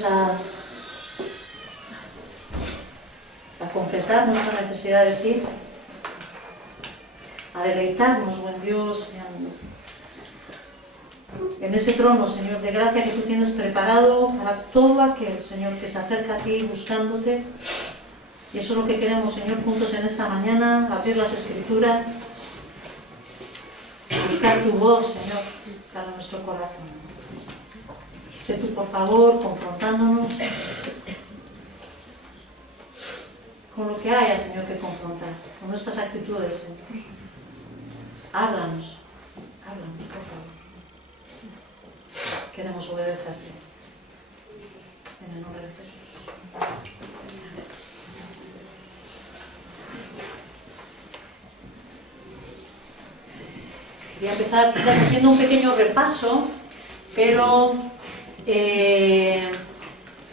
vamos a confesar nuestra necesidad de ti, a deleitarnos, buen Dios, en ese trono, Señor, de gracia que tú tienes preparado para todo aquel, Señor, que se acerca a ti buscándote. Y eso es lo que queremos, Señor, juntos en esta mañana, abrir las Escrituras, buscar tu voz, Señor, para nuestro corazón. Sé tú, por favor, confrontándonos con lo que haya, Señor, que confrontar, con nuestras actitudes, Señor. Háblanos, por favor. Queremos obedecerte. En el nombre de Jesús. Voy a empezar quizás haciendo un pequeño repaso, pero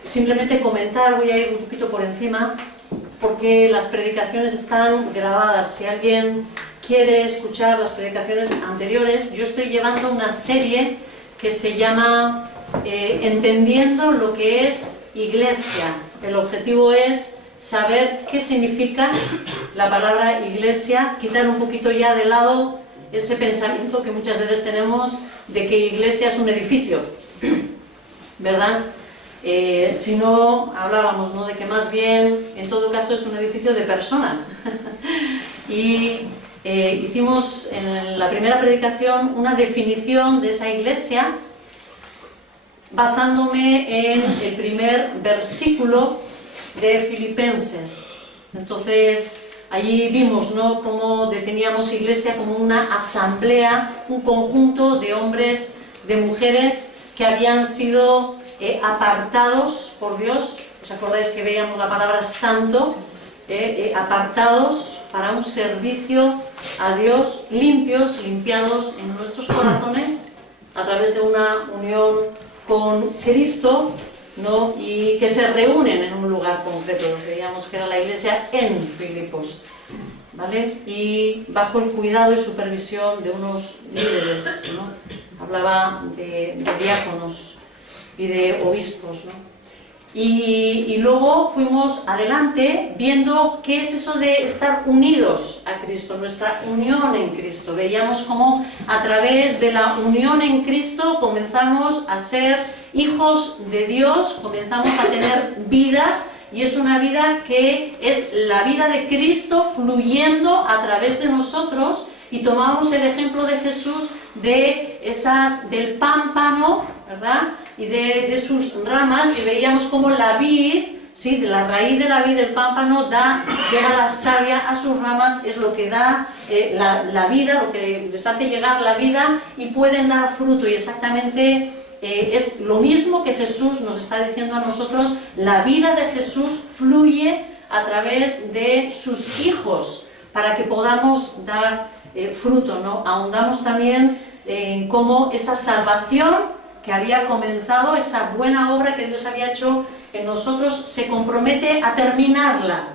simplemente comentar, voy a ir un poquito por encima, porque las predicaciones están grabadas. Si alguien quiere escuchar las predicaciones anteriores, yo estoy llevando una serie que se llama Entendiendo lo que es Iglesia. El objetivo es saber qué significa la palabra Iglesia, quitar un poquito ya de lado ese pensamiento que muchas veces tenemos de que Iglesia es un edificio, ¿verdad? Si no, hablábamos, ¿no?, de que más bien, en todo caso, es un edificio de personas. Y hicimos en la primera predicación una definición de esa iglesia basándome en el primer versículo de Filipenses. Entonces, allí vimos, ¿no?, cómo definíamos iglesia como una asamblea, un conjunto de hombres, de mujeres que habían sido apartados por Dios. ¿Os acordáis que veíamos la palabra santo? Apartados para un servicio a Dios, limpios, limpiados en nuestros corazones a través de una unión con Cristo, ¿no?, y que se reúnen en un lugar concreto. Veíamos que era la iglesia en Filipos, ¿vale? Y bajo el cuidado y supervisión de unos líderes, ¿no? Hablaba de diáconos y de obispos, ¿no? Y luego fuimos adelante viendo qué es eso de estar unidos a Cristo, nuestra unión en Cristo. Veíamos cómo a través de la unión en Cristo comenzamos a ser hijos de Dios, comenzamos a tener vida, y es una vida que es la vida de Cristo fluyendo a través de nosotros. Y tomamos el ejemplo de Jesús del pámpano, ¿verdad?, y de sus ramas, y veíamos cómo la vid, ¿sí?, de la raíz de la vid del pámpano llega la savia a sus ramas, es lo que da la vida, lo que les hace llegar la vida, y pueden dar fruto. Y exactamente es lo mismo que Jesús nos está diciendo a nosotros. La vida de Jesús fluye a través de sus hijos para que podamos dar fruto, ¿no? Ahondamos también en cómo esa salvación que había comenzado, esa buena obra que Dios había hecho en nosotros, se compromete a terminarla.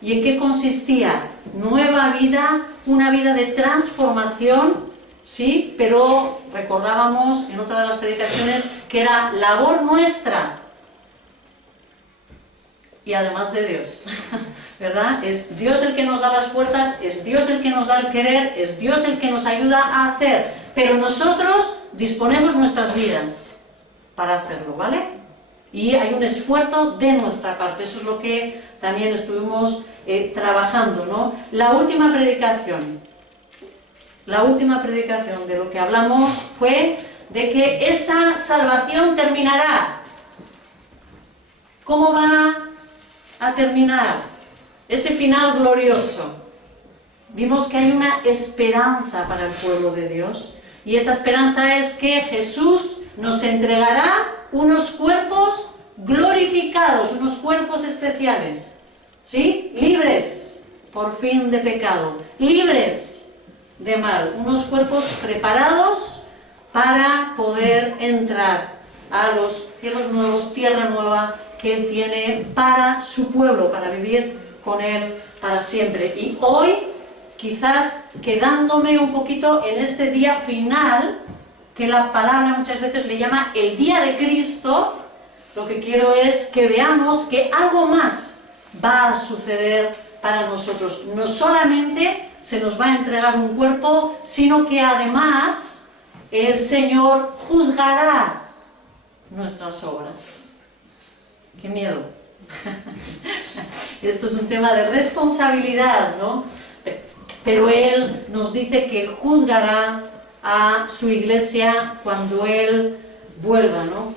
¿Y en qué consistía? Nueva vida, una vida de transformación, ¿sí? Pero recordábamos en otra de las predicaciones que era labor nuestra y además de Dios, ¿verdad? Es Dios el que nos da las fuerzas, es Dios el que nos da el querer, es Dios el que nos ayuda a hacer, pero nosotros disponemos nuestras vidas para hacerlo, ¿vale? Y hay un esfuerzo de nuestra parte. Eso es lo que también estuvimos trabajando, ¿no? La última predicación de lo que hablamos fue de que esa salvación terminará. ¿Cómo va a terminar ese final glorioso? Vimos que hay una esperanza para el pueblo de Dios, y esa esperanza es que Jesús nos entregará unos cuerpos glorificados, unos cuerpos especiales, ¿sí? Libres por fin de pecado, libres de mal, unos cuerpos preparados para poder entrar a los cielos nuevos, tierra nueva que Él tiene para su pueblo, para vivir con Él para siempre. Y hoy, quizás quedándome un poquito en este día final, que la palabra muchas veces le llama el día de Cristo, lo que quiero es que veamos que algo más va a suceder para nosotros. No solamente se nos va a entregar un cuerpo, sino que además el Señor juzgará nuestras obras. ¡Qué miedo! Esto es un tema de responsabilidad, ¿no? Pero Él nos dice que juzgará a su iglesia cuando Él vuelva, ¿no?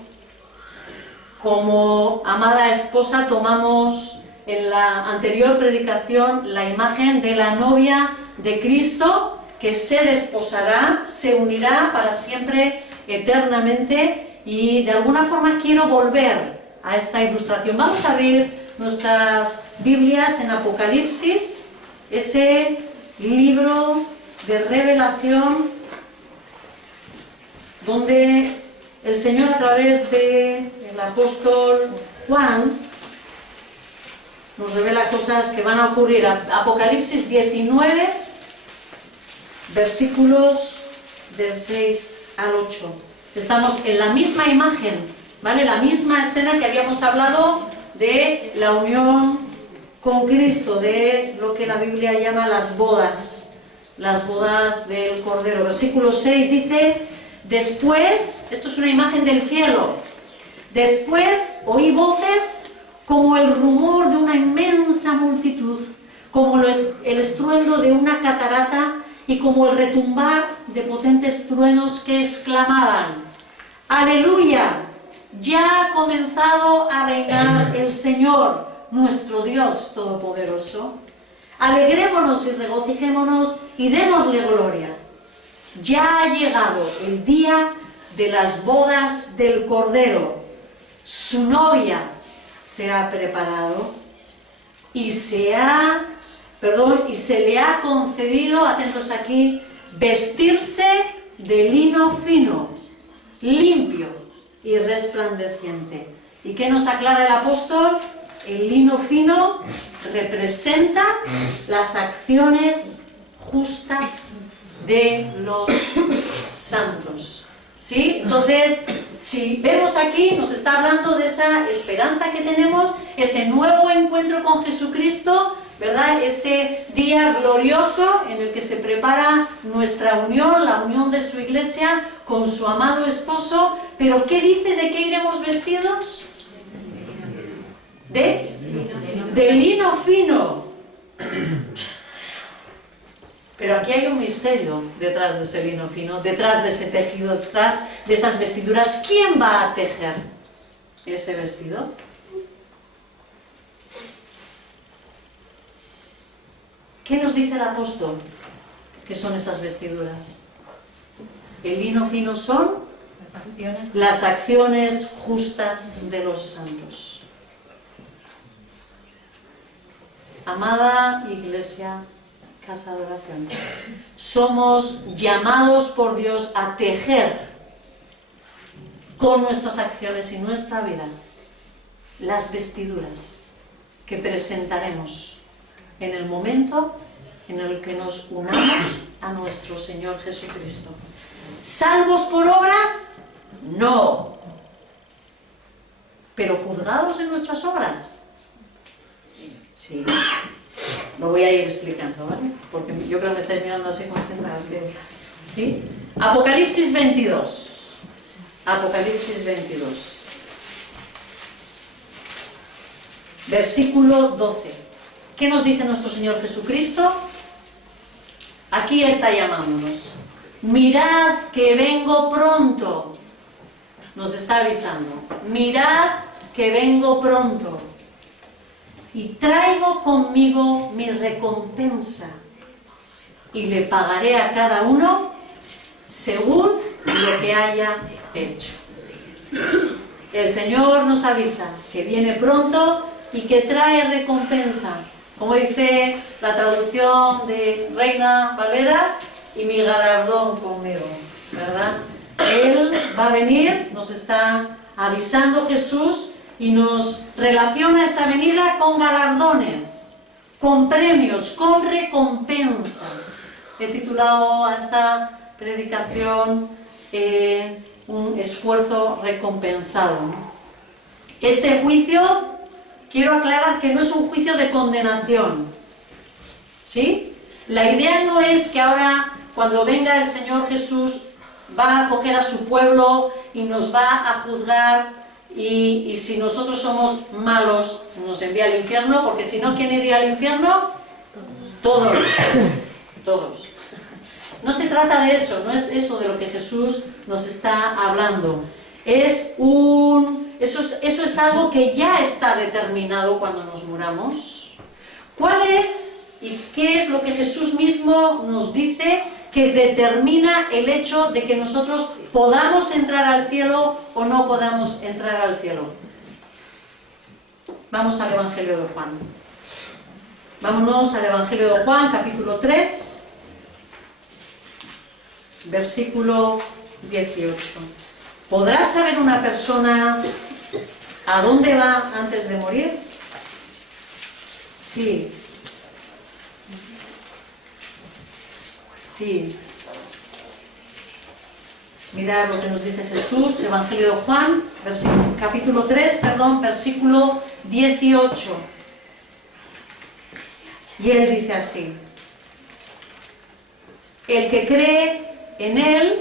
Como amada esposa tomamos en la anterior predicación la imagen de la novia de Cristo que se desposará, se unirá para siempre, eternamente, y de alguna forma quiero volver a esta ilustración. Vamos a abrir nuestras Biblias en Apocalipsis, ese libro de revelación donde el Señor, a través del apóstol Juan, nos revela cosas que van a ocurrir. Apocalipsis 19, versículos del 6 al 8. Estamos en la misma imagen, ¿vale? La misma escena que habíamos hablado de la unión con Cristo, de lo que la Biblia llama las bodas del Cordero. Versículo 6 dice: después, esto es una imagen del cielo, después oí voces como el rumor de una inmensa multitud, como el estruendo de una catarata y como el retumbar de potentes truenos que exclamaban: ¡Aleluya! Ya ha comenzado a reinar el Señor, nuestro Dios Todopoderoso. Alegrémonos y regocijémonos y démosle gloria. Ya ha llegado el día de las bodas del Cordero. Su novia se ha preparado y se le ha concedido, atentos aquí, vestirse de lino fino, limpio y resplandeciente. ¿Y qué nos aclara el apóstol? El lino fino representa las acciones justas de los santos. ¿Sí? Entonces, si vemos aquí, nos está hablando de esa esperanza que tenemos, ese nuevo encuentro con Jesucristo, ¿verdad? Ese día glorioso en el que se prepara nuestra unión, la unión de su iglesia con su amado esposo. Pero ¿qué dice de qué iremos vestidos? De lino fino. Pero aquí hay un misterio detrás de ese lino fino, detrás de ese tejido, detrás de esas vestiduras. ¿Quién va a tejer ese vestido? ¿Qué nos dice el apóstol que son esas vestiduras? El lino fino son las acciones justas de los santos. Amada iglesia, casa de oración, somos llamados por Dios a tejer con nuestras acciones y nuestra vida las vestiduras que presentaremos en el momento en el que nos unamos a nuestro Señor Jesucristo. ¿Salvos por obras? No. ¿Pero juzgados en nuestras obras? Sí. Lo voy a ir explicando, ¿vale? Porque yo creo que me estáis mirando así concentrados. ¿Sí? Apocalipsis 22. Apocalipsis 22. Versículo 12. ¿Qué nos dice nuestro Señor Jesucristo? Aquí está llamándonos. Mirad que vengo pronto. Nos está avisando. Mirad que vengo pronto. Y traigo conmigo mi recompensa. Y le pagaré a cada uno según lo que haya hecho. El Señor nos avisa que viene pronto y que trae recompensa. Como dice la traducción de Reina Valera, y mi galardón conmigo, ¿verdad? Él va a venir, nos está avisando Jesús, y nos relaciona esa venida con galardones, con premios, con recompensas. He titulado a esta predicación un esfuerzo recompensado, ¿no? Este juicio, quiero aclarar que no es un juicio de condenación, ¿sí? La idea no es que ahora, cuando venga el Señor Jesús, va a coger a su pueblo y nos va a juzgar, y si nosotros somos malos, nos envía al infierno, porque si no, ¿quién iría al infierno? Todos. Todos. No se trata de eso, no es eso de lo que Jesús nos está hablando. Eso es algo que ya está determinado cuando nos muramos. ¿Cuál es y qué es lo que Jesús mismo nos dice que determina el hecho de que nosotros podamos entrar al cielo o no podamos entrar al cielo? Vamos al Evangelio de Juan. Vámonos al Evangelio de Juan, capítulo 3, versículo 18. ¿Podrá saber una persona a dónde va antes de morir? Sí. Sí. Mirad lo que nos dice Jesús, Evangelio de Juan, capítulo 3, versículo 18. Y él dice así: el que cree en él,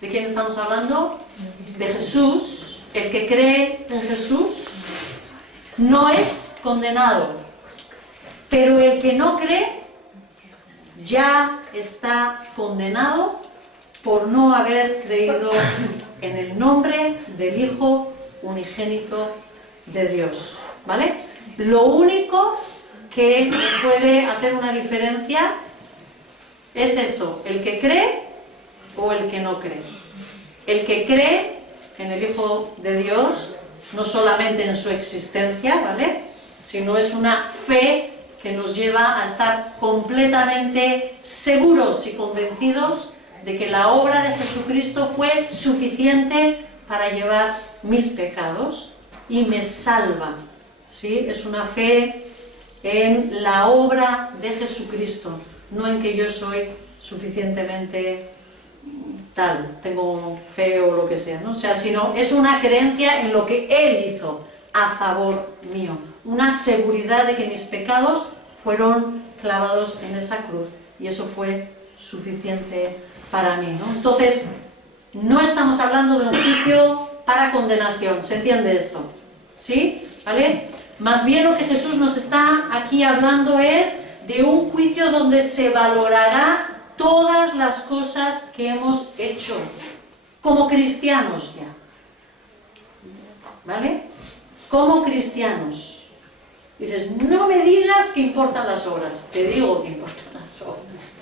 ¿de quién estamos hablando? De Jesús. El que cree en Jesús no es condenado, pero el que no cree ya está condenado por no haber creído en el nombre del Hijo unigénito de Dios. ¿Vale? Lo único que puede hacer una diferencia es esto: el que cree o el que no cree. El que cree en el Hijo de Dios, no solamente en su existencia, ¿vale?, sino es una fe que nos lleva a estar completamente seguros y convencidos de que la obra de Jesucristo fue suficiente para llevar mis pecados y me salva, ¿sí? Es una fe en la obra de Jesucristo, no en que yo soy suficientemente tal, tengo fe o lo que sea, ¿no? O sea, sino es una creencia en lo que Él hizo a favor mío, una seguridad de que mis pecados fueron clavados en esa cruz y eso fue suficiente para mí, ¿no? Entonces, no estamos hablando de un juicio para condenación, ¿se entiende esto? ¿Sí? ¿Vale? Más bien lo que Jesús nos está aquí hablando es de un juicio donde se valorará todas las cosas que hemos hecho como cristianos ya. ¿Vale? Como cristianos. Dices, no me digas que importan las obras. Te digo que importan las obras.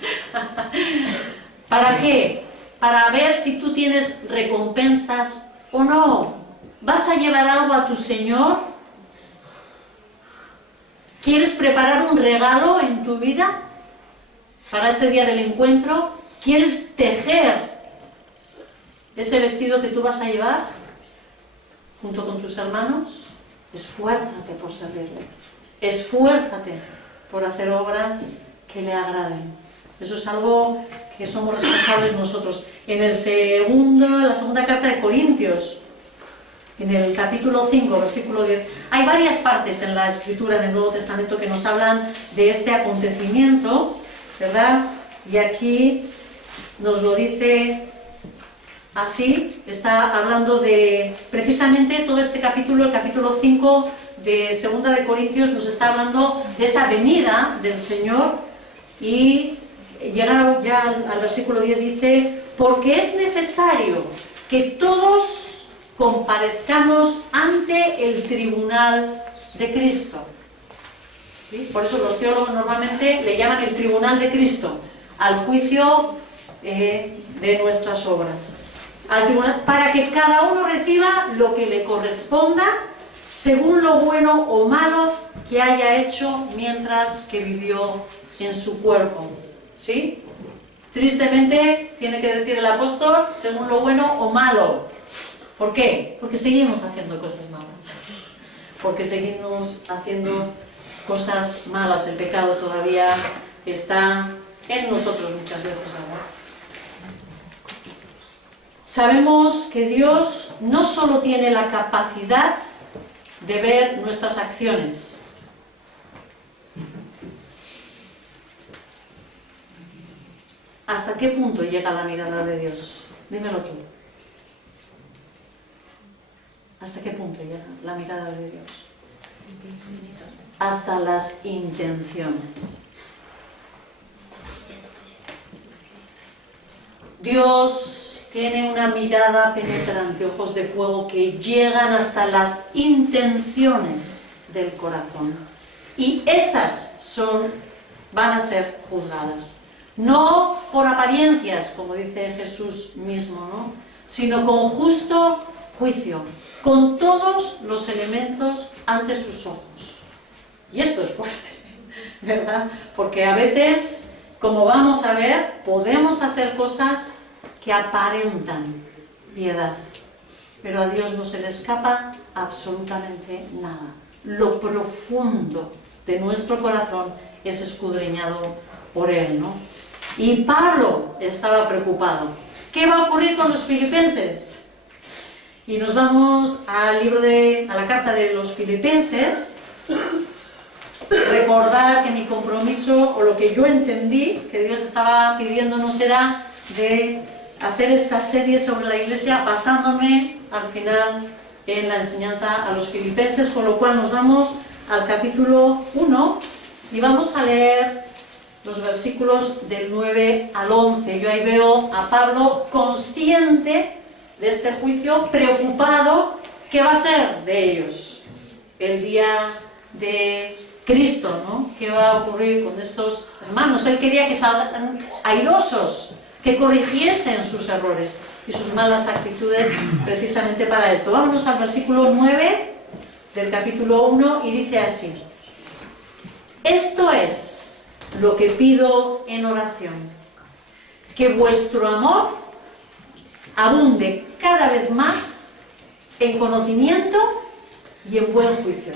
¿Para qué? Para ver si tú tienes recompensas o no. ¿Vas a llevar algo a tu Señor? ¿Quieres preparar un regalo en tu vida para ese día del encuentro? ¿Quieres tejer ese vestido que tú vas a llevar junto con tus hermanos? Esfuérzate por servirle. Esfuérzate por hacer obras que le agraden. Eso es algo que somos responsables nosotros. En la segunda carta de Corintios, en el capítulo 5, versículo 10, hay varias partes en la Escritura, en el Nuevo Testamento, que nos hablan de este acontecimiento, ¿verdad? Y aquí nos lo dice así, está hablando de, precisamente todo este capítulo, el capítulo 5 de Segunda de Corintios, nos está hablando de esa venida del Señor, y llega ya al versículo 10, dice: porque es necesario que todos comparezcamos ante el tribunal de Cristo. ¿Sí? Por eso los teólogos normalmente le llaman el tribunal de Cristo al juicio de nuestras obras, al tribunal, para que cada uno reciba lo que le corresponda según lo bueno o malo que haya hecho mientras que vivió en su cuerpo. ¿Sí? Tristemente tiene que decir el apóstol, según lo bueno o malo. ¿Por qué? Porque seguimos haciendo cosas malas. Porque seguimos haciendo cosas malas. El pecado todavía está en nosotros muchas veces, ¿verdad? sabemos que Dios no solo tiene la capacidad de ver nuestras acciones, ¿hasta qué punto llega la mirada de Dios? Dímelo tú. ¿Hasta qué punto llega la mirada de Dios? Hasta las intenciones. Dios tiene una mirada penetrante, ojos de fuego que llegan hasta las intenciones del corazón. Y esas van a ser juzgadas. No por apariencias, como dice Jesús mismo, ¿no? Sino con justo juicio, con todos los elementos ante sus ojos. Y esto es fuerte, ¿verdad? Porque a veces, como vamos a ver, podemos hacer cosas que aparentan piedad, pero a Dios no se le escapa absolutamente nada. Lo profundo de nuestro corazón es escudriñado por Él, ¿no? Y Pablo estaba preocupado. ¿Qué va a ocurrir con los filipenses? Y nos vamos a la carta de los Filipenses. Recordar que mi compromiso, o lo que yo entendí que Dios estaba pidiéndonos, era de hacer esta serie sobre la Iglesia basándome al final en la enseñanza a los Filipenses, con lo cual nos vamos al capítulo 1 y vamos a leer los versículos del 9 al 11. Yo ahí veo a Pablo consciente de este juicio, preocupado. ¿Qué va a ser de ellos el día de Cristo, ¿no? ¿Qué va a ocurrir con estos hermanos? Él quería que salgan airosos, que corrigiesen sus errores y sus malas actitudes precisamente para esto. Vámonos al versículo 9 del capítulo 1 y dice así: esto es lo que pido en oración, que vuestro amor abunde cada vez más en conocimiento y en buen juicio,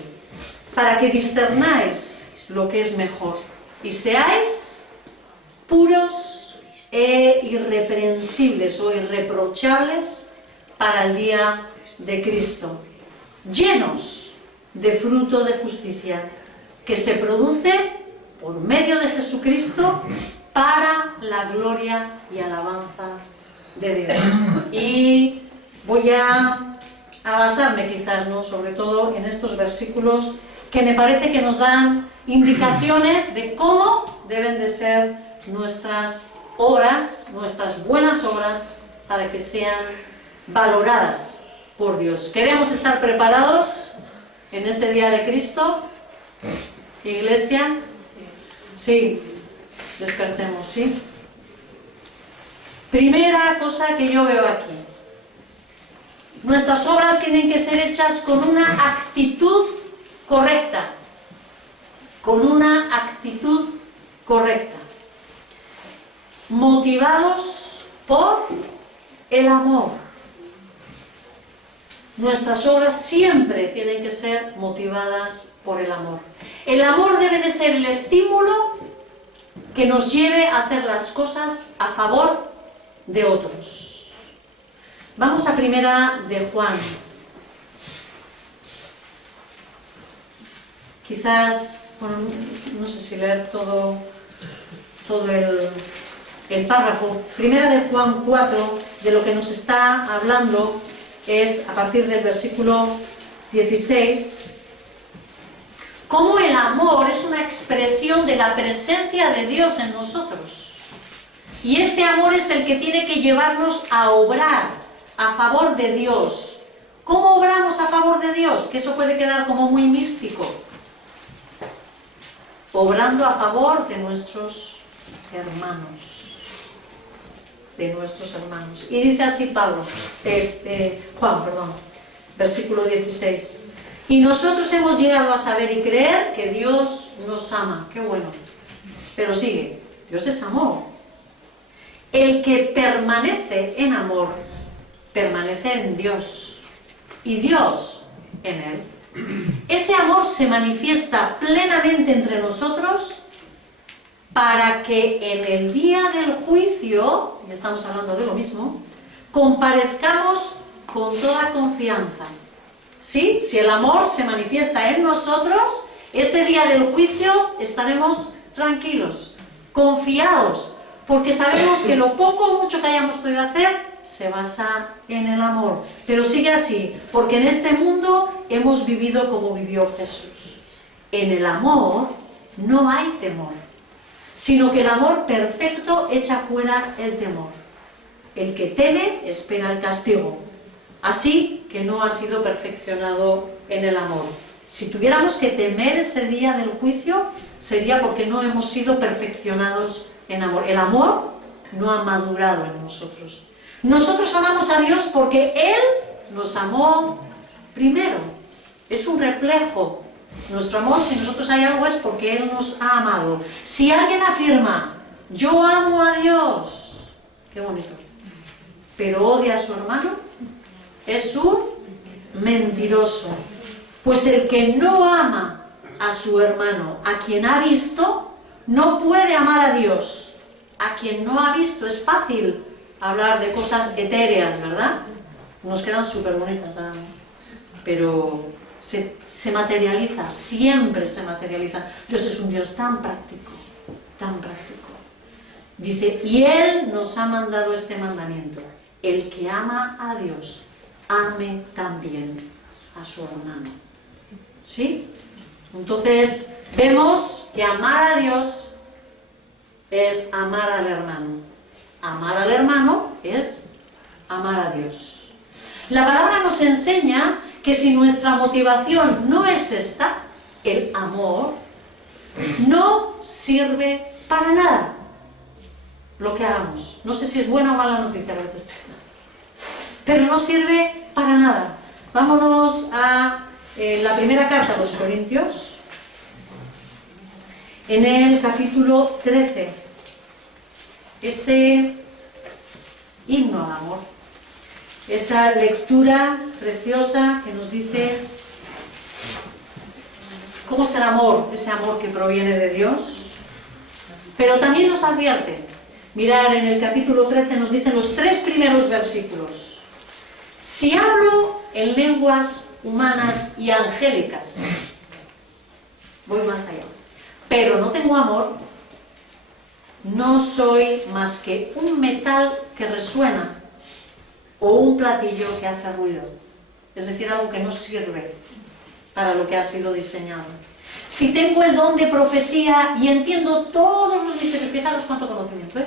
para que discernáis lo que es mejor y seáis puros e irreprensibles o irreprochables para el día de Cristo, llenos de fruto de justicia que se produce por medio de Jesucristo para la gloria y alabanza de Dios. Y voy a basarme quizás, ¿no?, sobre todo en estos versículos que me parece que nos dan indicaciones de cómo deben de ser nuestras obras, nuestras buenas obras, para que sean valoradas por Dios. ¿Queremos estar preparados en ese día de Cristo, Iglesia? Sí, despertemos, ¿sí? Primera cosa que yo veo aquí: nuestras obras tienen que ser hechas con una actitud correcta, con una actitud correcta, motivados por el amor. Nuestras obras siempre tienen que ser motivadas por el amor. El amor debe de ser el estímulo que nos lleve a hacer las cosas a favor de otros. Vamos a primera de Juan. Quizás, bueno, no sé si leer todo el párrafo. Primera de Juan 4, de lo que nos está hablando es a partir del versículo 16. Cómo el amor es una expresión de la presencia de Dios en nosotros. Y este amor es el que tiene que llevarnos a obrar a favor de Dios. ¿Cómo obramos a favor de Dios? Que eso puede quedar como muy místico. Obrando a favor de nuestros hermanos. De nuestros hermanos. Y dice así Juan, versículo 16. Y nosotros hemos llegado a saber y creer que Dios nos ama. Qué bueno. Pero sigue: Dios es amor. El que permanece en amor, permanece en Dios, y Dios en él. Ese amor se manifiesta plenamente entre nosotros para que en el día del juicio, y estamos hablando de lo mismo, comparezcamos con toda confianza. ¿Sí? Si el amor se manifiesta en nosotros, ese día del juicio estaremos tranquilos, confiados, porque sabemos que lo poco o mucho que hayamos podido hacer se basa en el amor. Pero sigue así, porque en este mundo hemos vivido como vivió Jesús. En el amor no hay temor, sino que el amor perfecto echa fuera el temor. El que teme espera el castigo, así que no ha sido perfeccionado en el amor. Si tuviéramos que temer ese día del juicio, sería porque no hemos sido perfeccionados en amor. El amor no ha madurado en nosotros. Nosotros amamos a Dios porque Él nos amó primero. Es un reflejo. Nuestro amor, si nosotros hay algo, es porque Él nos ha amado. Si alguien afirma, yo amo a Dios, qué bonito, pero odia a su hermano, es un mentiroso. Pues el que no ama a su hermano, a quien ha visto, no puede amar a Dios, a quien no ha visto. Es fácil hablar de cosas etéreas, ¿verdad? Nos quedan súper bonitas, nada más. Pero se materializa, siempre se materializa. Dios es un Dios tan práctico, tan práctico. Dice, y Él nos ha mandado este mandamiento: el que ama a Dios, ame también a su hermano. ¿Sí? Entonces, vemos que amar a Dios es amar al hermano. Amar al hermano es amar a Dios. La palabra nos enseña que si nuestra motivación no es esta, el amor, no sirve para nada lo que hagamos. No sé si es buena o mala noticia lo que te estoy dando, pero no sirve para nada. Vámonos a la primera carta a los Corintios, en el capítulo 13, ese himno al amor, esa lectura preciosa que nos dice cómo es el amor, ese amor que proviene de Dios, pero también nos advierte. Mirar, en el capítulo 13 nos dicen los 3 primeros versículos: si hablo en lenguas humanas y angélicas, voy más allá, pero no tengo amor, no soy más que un metal que resuena o un platillo que hace ruido. Es decir, algo que no sirve para lo que ha sido diseñado. Si tengo el don de profecía y entiendo todos los misterios, fijaros cuánto conocimiento,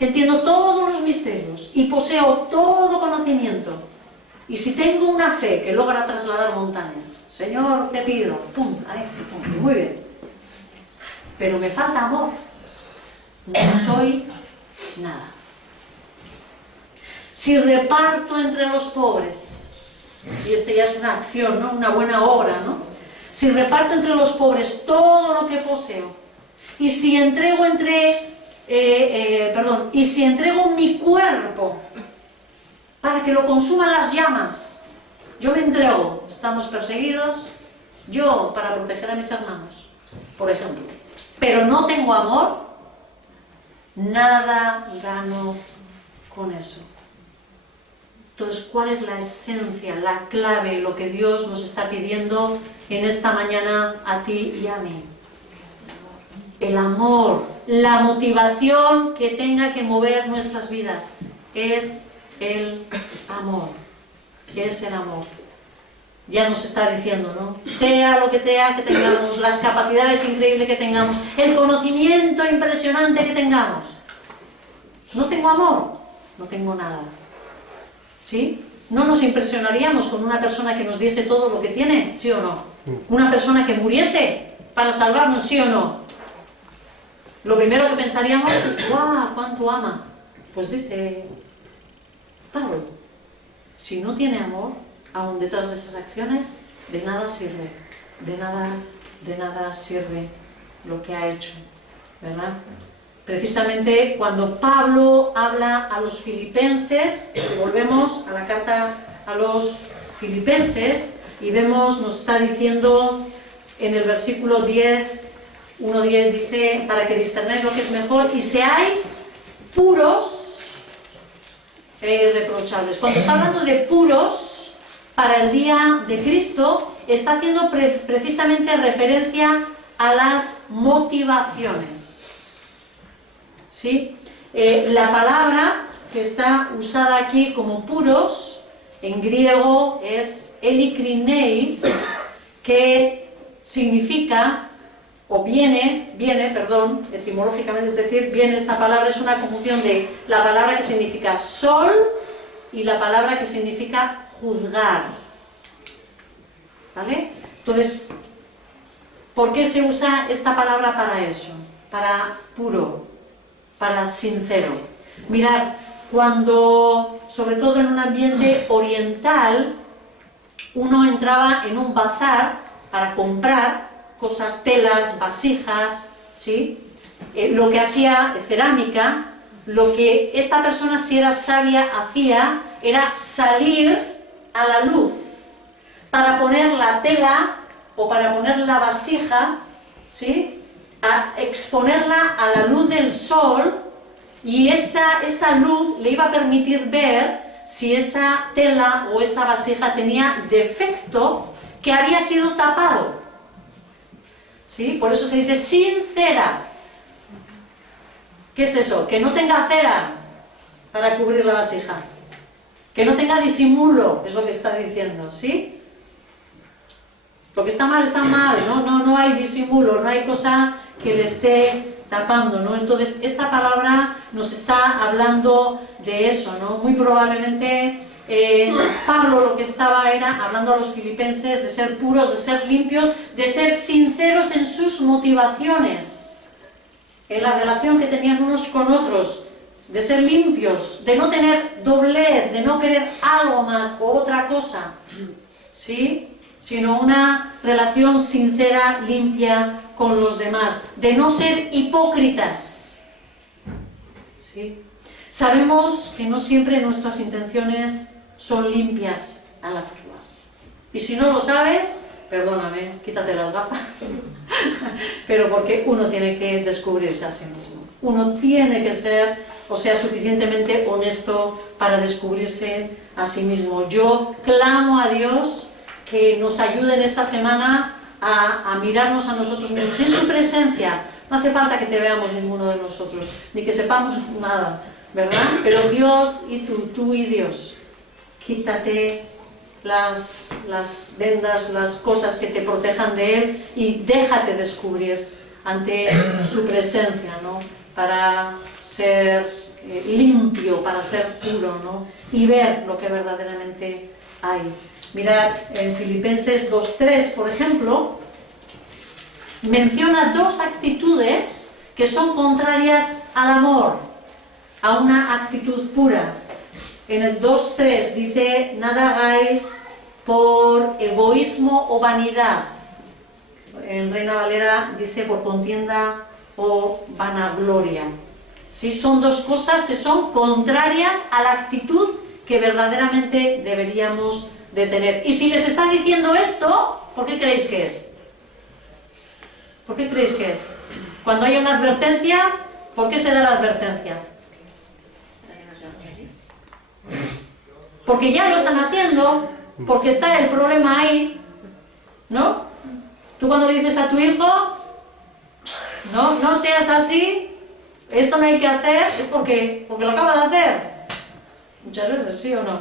entiendo todos los misterios y poseo todo conocimiento, y si tengo una fe que logra trasladar montañas, Señor, te pido, pum, ahí sí, pum, muy bien, pero me falta amor, no soy nada. Si reparto entre los pobres, y este ya es una acción, ¿no? Una buena obra, ¿no? Si reparto entre los pobres todo lo que poseo, y si entrego y si entrego mi cuerpo para que lo consuman las llamas, yo me entrego, estamos perseguidos, yo para proteger a mis hermanos, por ejemplo, pero no tengo amor, nada gano con eso. Entonces, ¿cuál es la esencia, la clave, lo que Dios nos está pidiendo en esta mañana a ti y a mí? El amor, la motivación que tenga que mover nuestras vidas es el amor, es el amor. Ya nos está diciendo, ¿no? Sea lo que sea que tengamos, las capacidades increíbles que tengamos, el conocimiento impresionante que tengamos, no tengo amor, no tengo nada. ¿Sí? ¿No nos impresionaríamos con una persona que nos diese todo lo que tiene? ¿Sí o no? ¿Una persona que muriese para salvarnos? ¿Sí o no? Lo primero que pensaríamos es, ¡guau! ¿Cuánto ama? Pues dice Pablo, si no tiene amor, aún detrás de esas acciones, de nada sirve, de nada sirve lo que ha hecho, ¿verdad? Precisamente cuando Pablo habla a los filipenses, si volvemos a la carta a los filipenses y vemos, nos está diciendo en el versículo 10, 1:10 dice, para que discernáis lo que es mejor y seáis puros irreprochables. Cuando está hablando de puros para el día de Cristo, está haciendo precisamente referencia a las motivaciones. ¿Sí? La palabra que está usada aquí como puros, en griego es elikrineis, que significa, o viene, etimológicamente, es decir, viene esta palabra, es una conjunción de la palabra que significa sol y la palabra que significa juzgar. ¿Vale? Entonces, ¿por qué se usa esta palabra para eso? Para puro, para sincero. Mirad, cuando, sobre todo en un ambiente oriental, uno entraba en un bazar para comprar cosas, telas, vasijas, ¿sí? Lo que hacía cerámica, lo que esta persona, si era sabia, hacía era salir a la luz para poner la tela o para poner la vasija, ¿sí? A exponerla a la luz del sol, y esa luz le iba a permitir ver si esa tela o esa vasija tenía defecto que había sido tapado. ¿Sí? Por eso se dice sin cera. ¿Qué es eso? Que no tenga cera para cubrir la vasija. Que no tenga disimulo, es lo que está diciendo, ¿sí? Lo que está mal, no hay disimulo, no hay cosa que le esté tapando, ¿no? Entonces, esta palabra nos está hablando de eso, ¿no? Muy probablemente Pablo lo que estaba era hablando a los filipenses de ser puros, de ser limpios, de ser sinceros en sus motivaciones, en la relación que tenían unos con otros, de ser limpios, de no tener doblez, de no querer algo más o otra cosa, ¿sí? Sino una relación sincera, limpia con los demás, de no ser hipócritas, ¿sí? Sabemos que no siempre nuestras intenciones son limpias al actuar. Y si no lo sabes, perdóname, quítate las gafas. Pero porque uno tiene que descubrirse a sí mismo. Uno tiene que ser, suficientemente honesto para descubrirse a sí mismo. Yo clamo a Dios que nos ayude en esta semana a mirarnos a nosotros mismos en su presencia. No hace falta que te veamos ninguno de nosotros, ni que sepamos nada, ¿verdad? Pero Dios y tú y Dios. Quítate las vendas, las cosas que te protejan de Él y déjate descubrir ante su presencia, ¿no? Para ser limpio, para ser puro, ¿no? Y ver lo que verdaderamente hay. Mirad, en Filipenses 2:3, por ejemplo, menciona dos actitudes que son contrarias al amor, a una actitud pura. En el 2:3 dice, nada hagáis por egoísmo o vanidad. En Reina Valera dice por contienda o vanagloria. ¿Sí? Son dos cosas que son contrarias a la actitud que verdaderamente deberíamos de tener. Y si les está diciendo esto, ¿por qué creéis que es? ¿Por qué creéis que es? Cuando hay una advertencia, ¿por qué será la advertencia? Porque ya lo están haciendo, porque está el problema ahí, ¿no? Tú cuando le dices a tu hijo, no seas así, esto no hay que hacer, es porque lo acaba de hacer. Muchas veces, ¿sí o no?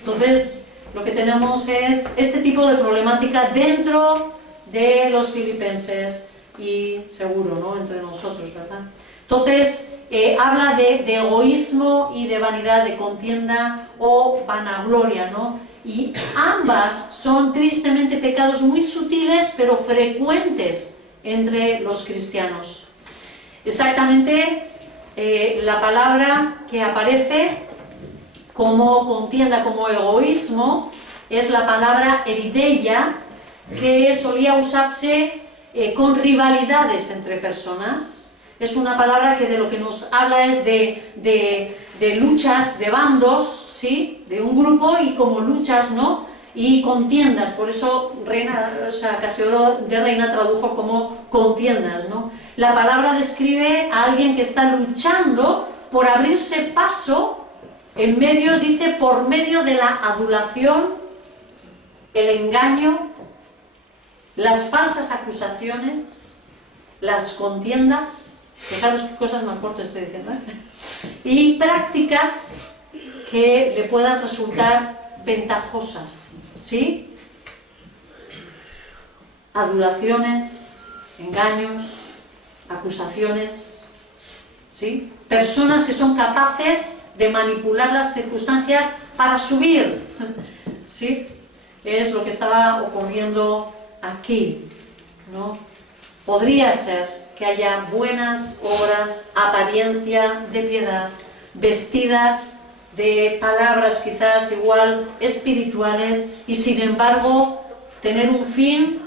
Entonces, lo que tenemos es este tipo de problemática dentro de los filipenses y seguro, ¿no? Entre nosotros, ¿verdad? Entonces, habla de egoísmo y de vanidad, de contienda o vanagloria, ¿no? Y ambas son tristemente pecados muy sutiles, pero frecuentes entre los cristianos. Exactamente, la palabra que aparece como contienda, como egoísmo, es la palabra erideia, que solía usarse con rivalidades entre personas. Es una palabra que de lo que nos habla es de luchas, de bandos, ¿sí? De un grupo y como luchas, ¿no? Y contiendas, por eso Casiodoro de Reina tradujo como contiendas, ¿no? La palabra describe a alguien que está luchando por abrirse paso En medio dice, por medio de la adulación, el engaño, las falsas acusaciones, las contiendas, fijaros qué cosas más fuertes estoy diciendo, y prácticas que le puedan resultar ventajosas, ¿sí? Adulaciones, engaños, acusaciones, ¿sí? Personas que son capaces de manipular las circunstancias para subir, ¿sí? Es lo que estaba ocurriendo aquí, ¿no? Podría ser que haya buenas obras, apariencia de piedad, vestidas de palabras quizás igual espirituales, y sin embargo tener un fin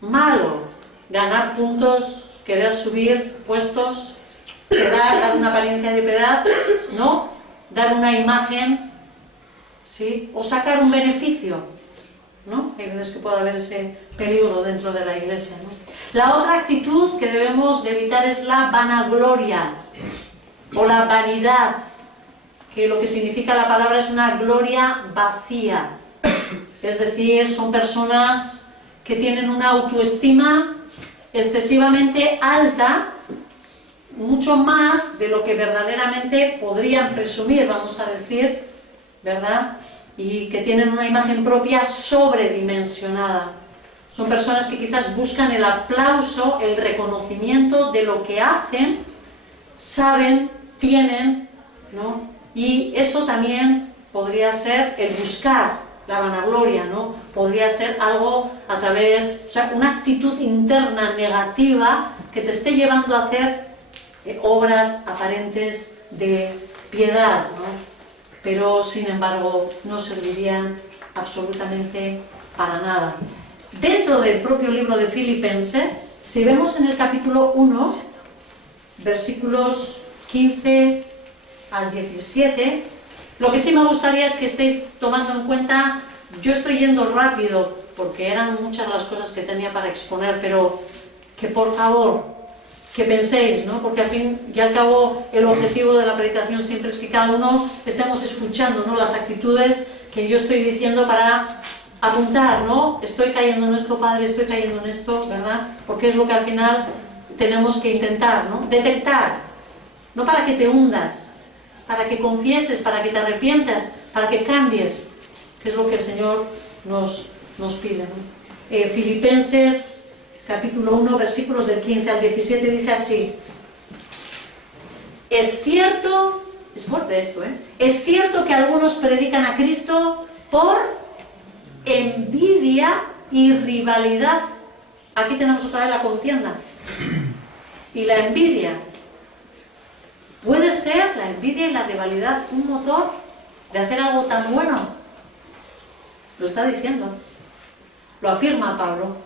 malo, ganar puntos, querer subir puestos, dar una apariencia de piedad, ¿no? Dar una imagen, ¿sí? O sacar un beneficio, ¿no? Hay veces que puede haber ese peligro dentro de la iglesia, ¿no? La otra actitud que debemos de evitar es la vanagloria o la vanidad, que lo que significa la palabra es una gloria vacía. Es decir, son personas que tienen una autoestima excesivamente alta, mucho más de lo que verdaderamente podrían presumir, vamos a decir, ¿verdad? Y que tienen una imagen propia sobredimensionada. Son personas que quizás buscan el aplauso, el reconocimiento de lo que hacen, saben, tienen, ¿no? Y eso también podría ser el buscar la vanagloria, ¿no? Podría ser algo a través, o sea, una actitud interna negativa que te esté llevando a hacer obras aparentes de piedad, ¿no? Pero sin embargo no servirían absolutamente para nada. Dentro del propio libro de Filipenses, si vemos en el capítulo 1, versículos 15 al 17, lo que sí me gustaría es que estéis tomando en cuenta, yo estoy yendo rápido porque eran muchas las cosas que tenía para exponer, pero que por favor, que penséis, ¿no? Porque al fin y al cabo el objetivo de la predicación siempre es que cada uno estemos escuchando, ¿no? Las actitudes que yo estoy diciendo para apuntar, ¿no? Estoy cayendo en esto, Padre, estoy cayendo en esto, ¿verdad? Porque es lo que al final tenemos que intentar, ¿no? Detectar, no para que te hundas, para que confieses, para que te arrepientas, para que cambies, que es lo que el Señor nos pide, ¿no? Filipenses capítulo 1, versículos del 15 al 17 dice así: es cierto, es fuerte esto, es cierto que algunos predican a Cristo por envidia y rivalidad. Aquí tenemos otra vez la contienda y la envidia. ¿Puede ser la envidia y la rivalidad un motor de hacer algo tan bueno? Lo está diciendo, lo afirma Pablo.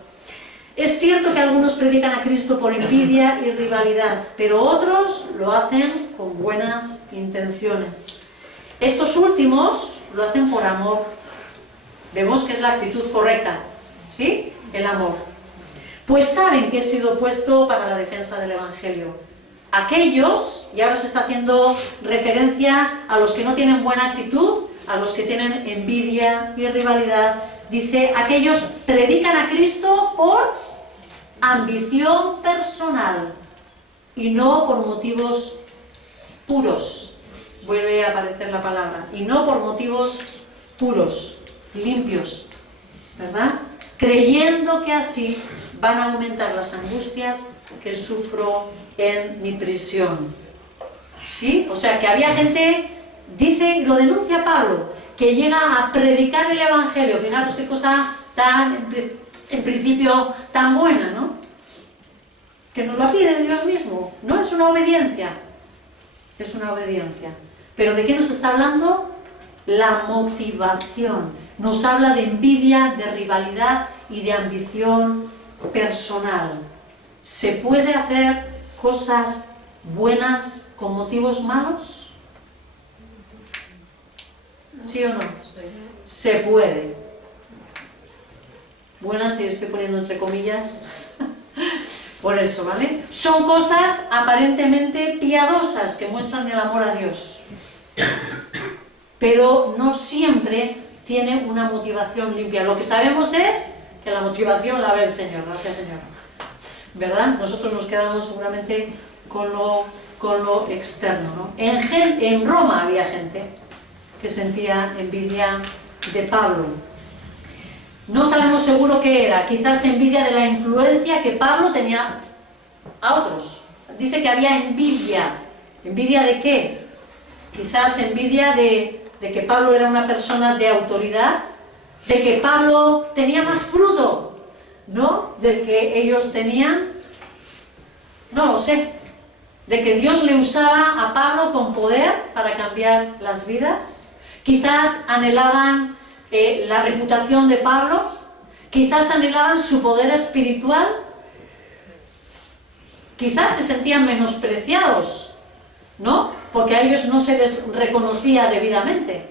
Es cierto que algunos predican a Cristo por envidia y rivalidad, pero otros lo hacen con buenas intenciones. Estos últimos lo hacen por amor. Vemos que es la actitud correcta, ¿sí? El amor. Pues saben que he sido puesto para la defensa del Evangelio. Aquellos, y ahora se está haciendo referencia a los que no tienen buena actitud, a los que tienen envidia y rivalidad, dice, aquellos predican a Cristo por ambición personal y no por motivos puros. Vuelve a aparecer la palabra. Y no por motivos puros, limpios, ¿verdad? Creyendo que así van a aumentar las angustias que sufro en mi prisión. ¿Sí? O sea, que había gente, dice, lo denuncia Pablo, que llega a predicar el Evangelio. Fijaros qué cosa tan, en principio, tan buena, ¿no? Que nos la pide Dios mismo, ¿no? Es una obediencia. Es una obediencia. ¿Pero de qué nos está hablando? La motivación. Nos habla de envidia, de rivalidad y de ambición personal. ¿Se puede hacer cosas buenas con motivos malos? ¿Sí o no? Se puede. Buenas, y estoy poniendo entre comillas. Por eso, ¿vale? Son cosas aparentemente piadosas que muestran el amor a Dios. pero no siempre tiene una motivación limpia. Lo que sabemos es que la motivación la ve el Señor, gracias Señor, ¿verdad? Nosotros nos quedamos seguramente con lo externo, ¿no? En Roma había gente que sentía envidia de Pablo. No sabemos seguro qué era, quizás envidia de la influencia que Pablo tenía a otros. Dice que había envidia. ¿Envidia de qué? Quizás envidia de que Pablo era una persona de autoridad, de que Pablo tenía más fruto, ¿no?, del que ellos tenían. No lo sé. De que Dios le usaba a Pablo con poder para cambiar las vidas. Quizás anhelaban la reputación de Pablo, quizás anhelaban su poder espiritual, quizás se sentían menospreciados, ¿no?, porque a ellos no se les reconocía debidamente,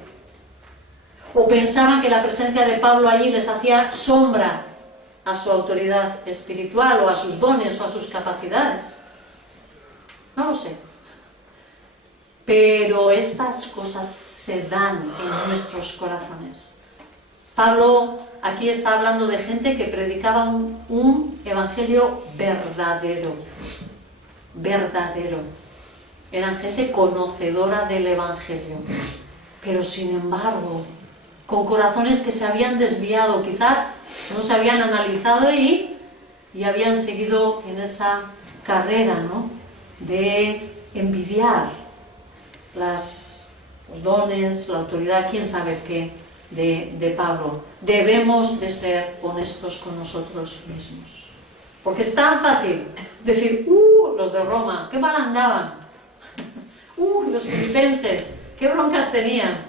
o pensaban que la presencia de Pablo allí les hacía sombra a su autoridad espiritual, o a sus dones, o a sus capacidades. No lo sé. Pero estas cosas se dan en nuestros corazones. Pablo aquí está hablando de gente que predicaba un evangelio verdadero. Verdadero. Eran gente conocedora del evangelio. Pero sin embargo, con corazones que se habían desviado, quizás no se habían analizado y habían seguido en esa carrera, ¿no?, de envidiar los dones, la autoridad, quién sabe qué, de Pablo. Debemos de ser honestos con nosotros mismos. Porque es tan fácil decir, los de Roma, qué mal andaban. Los filipenses, qué broncas tenían.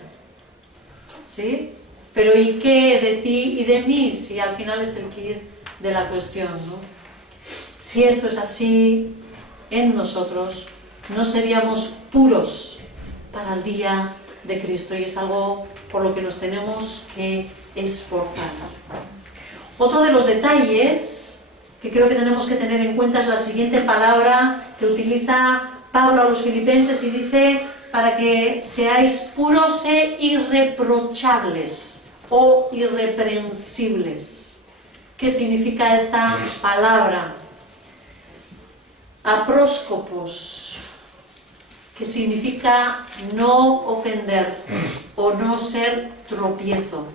¿Sí? Pero ¿y qué de ti y de mí? Si al final es el quid de la cuestión, ¿no? Si esto es así en nosotros, no seríamos puros para el día de Cristo, y es algo por lo que nos tenemos que esforzar. Otro de los detalles que creo que tenemos que tener en cuenta es la siguiente palabra que utiliza Pablo a los filipenses, y dice: para que seáis puros e irreprochables o irreprensibles. ¿Qué significa esta palabra? Apróskopos, que significa no ofender o no ser tropiezo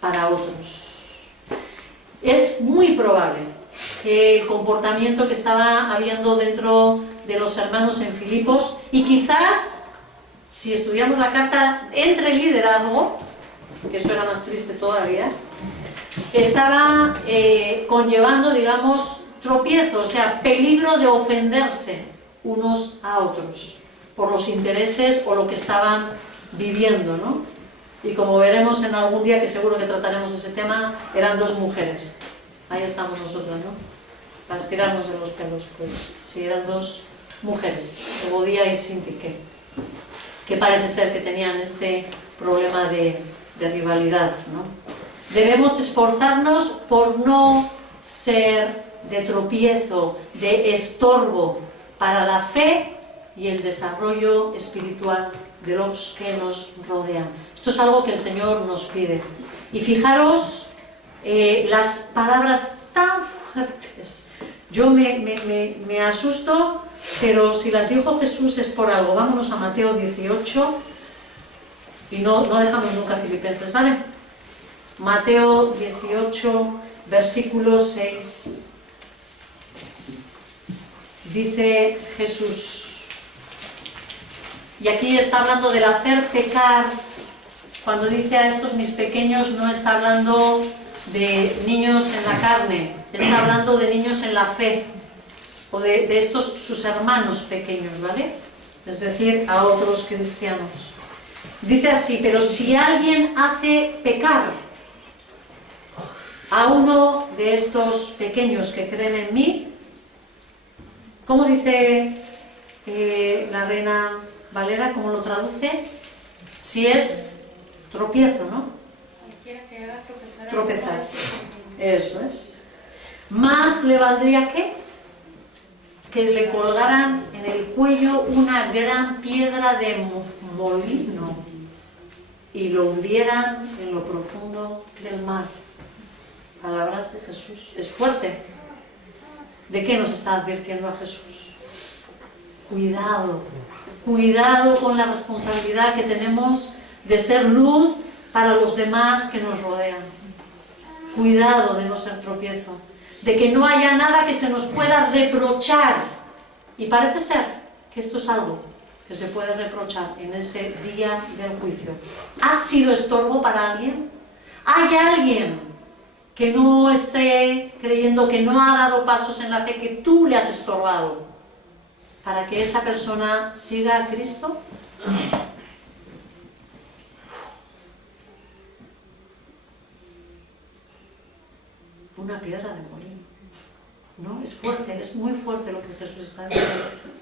para otros. Es muy probable que el comportamiento que estaba habiendo dentro de los hermanos en Filipos, y quizás, si estudiamos la carta, entre el liderazgo, que eso era más triste todavía, estaba conllevando, digamos, tropiezo, o sea, peligro de ofenderse unos a otros por los intereses o lo que estaban viviendo, ¿no? Y como veremos en algún día, que seguro que trataremos ese tema, eran dos mujeres. Ahí estamos nosotros, ¿no? Para estirarnos de los pelos, pues si eran dos mujeres, Evodia y Sintique, que parece ser que tenían este problema de rivalidad, ¿no? Debemos esforzarnos por no ser de tropiezo, de estorbo para la fe y el desarrollo espiritual de los que nos rodean. Esto es algo que el Señor nos pide. Y fijaros las palabras tan fuertes. Yo me asusto, pero si las dijo Jesús es por algo. Vámonos a Mateo 18 y no dejamos nunca Filipenses, ¿vale? Mateo 18, versículo 6. Dice Jesús, y aquí está hablando del hacer pecar. Cuando dice a estos mis pequeños, no está hablando de niños en la carne, está hablando de niños en la fe, o de estos sus hermanos pequeños, ¿vale? Es decir, a otros cristianos. Dice así: pero si alguien hace pecar a uno de estos pequeños que creen en mí, ¿cómo dice la Reina Valera? ¿Cómo lo traduce? Si es tropiezo, ¿no? Cualquiera que haga tropezar. Tropezar. Eso es. Más le valdría que le colgaran en el cuello una gran piedra de molino y lo hundieran en lo profundo del mar. Palabras de Jesús. Es fuerte. ¿De qué nos está advirtiendo a Jesús? Cuidado, cuidado con la responsabilidad que tenemos de ser luz para los demás que nos rodean. Cuidado de no ser tropiezo, de que no haya nada que se nos pueda reprochar. Y parece ser que esto es algo que se puede reprochar en ese día del juicio. ¿Has sido estorbo para alguien? ¿Hay alguien que no esté creyendo, que no ha dado pasos en la fe, que tú le has estorbado para que esa persona siga a Cristo? Una piedra de molino, ¿no? Es fuerte, es muy fuerte lo que Jesús está diciendo.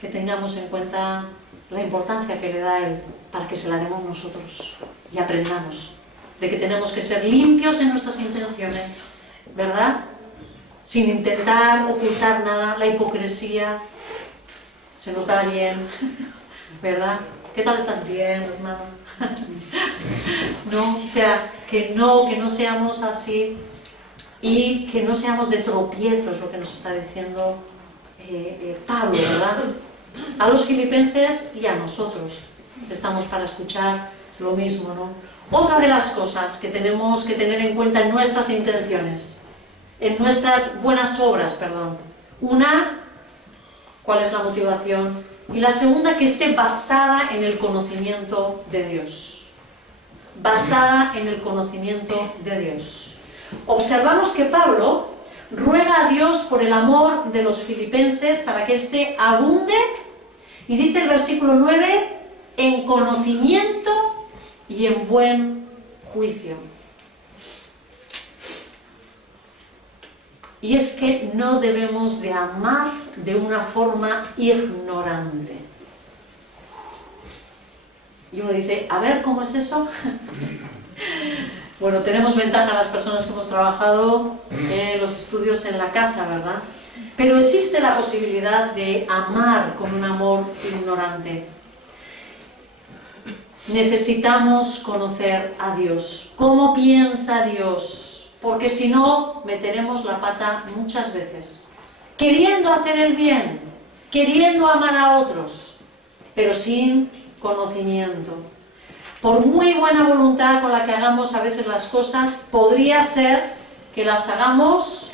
Que tengamos en cuenta la importancia que le da Él para que se la demos nosotros y aprendamos de que tenemos que ser limpios en nuestras intenciones, ¿verdad? Sin intentar ocultar nada. La hipocresía se nos da bien, ¿verdad? ¿Qué tal estás? Bien, hermano. No, o sea, que no seamos así y que no seamos de tropiezo, es lo que nos está diciendo Pablo, ¿verdad? A los filipenses y a nosotros estamos para escuchar lo mismo, ¿no? Otra de las cosas que tenemos que tener en cuenta en nuestras intenciones, en nuestras buenas obras, perdón. Una, ¿cuál es la motivación? Y la segunda, que esté basada en el conocimiento de Dios. Basada en el conocimiento de Dios. Observamos que Pablo ruega a Dios por el amor de los filipenses para que éste abunde, y dice el versículo 9, en conocimiento y en buen juicio. Y es que no debemos de amar de una forma ignorante. Y uno dice, a ver, ¿cómo es eso? Bueno, tenemos ventaja las personas que hemos trabajado en los estudios en la casa, ¿verdad? Pero existe la posibilidad de amar con un amor ignorante. Necesitamos conocer a Dios. ¿Cómo piensa Dios? Porque si no, meteremos la pata muchas veces. Queriendo hacer el bien, queriendo amar a otros, pero sin conocimiento. Por muy buena voluntad con la que hagamos a veces las cosas, podría ser que las hagamos